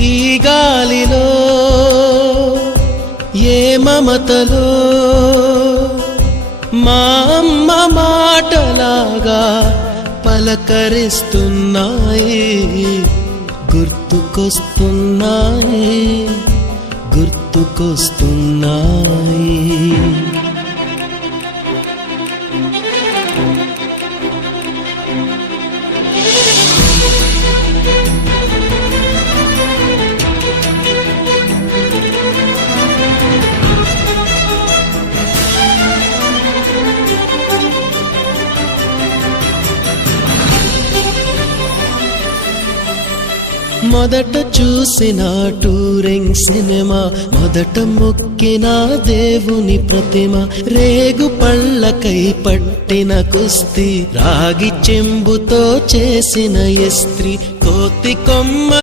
ఈ గాలిలో ఏ మమతలో మా అమ్మ మాటలాగా పలకరిస్తున్నాయి, గుర్తుకొస్తున్నాయి, గుర్తుకొస్తున్నాయి. మొదట చూసిన టూరింగ్ సినిమా, మొదట మొక్కిన దేవుని ప్రతిమ, రేగు పళ్ళకై పట్టిన కుస్తీ, రాగి చెంబుతో చేసిన ఇస్త్రీ, కోతి కొమ్మ